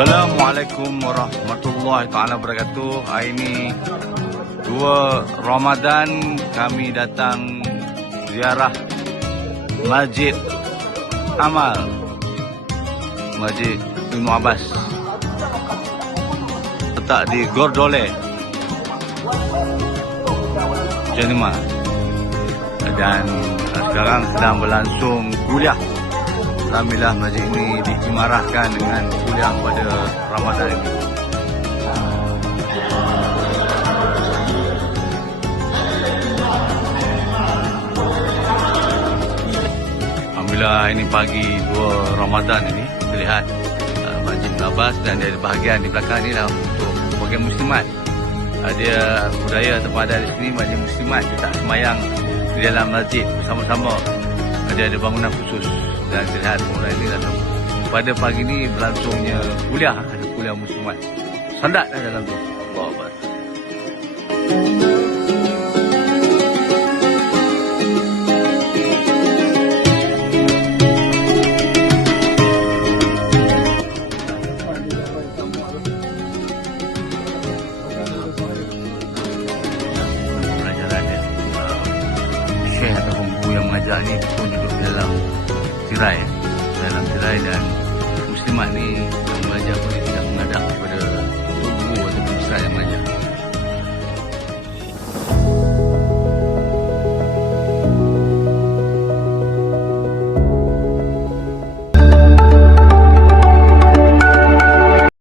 Assalamualaikum warahmatullahi taala wabarakatuh. Hari ini 2 Ramadan kami datang ziarah Masjid Amal, Masjid Ibnu Abbas, letak di Gordole, Jenima. Dan sekarang sedang berlangsung kuliah. Alhamdulillah masjid ini diimarahkan dengan kuliah pada Ramadan ini. Alhamdulillah ini pagi 2 Ramadan ini terlihat Masjid Abbas, dan dari bahagian di belakang ini lah untuk bahagian muslimat. Dia budaya tempat ada di sini masjid muslimat, dia tak semayang di dalam masjid bersama-sama. Dia ada bangunan khusus, dan terlihat mulai ini dalam pada pagi ini berlangsungnya kuliah, ada kuliah muslimat. Sandak dah dalam tu. Allahu Akbar. Syekh ataupun guru yang mengajar ni pun duduk dalam tirai, dan muslimat ni yang mengajar pun tidak menghadap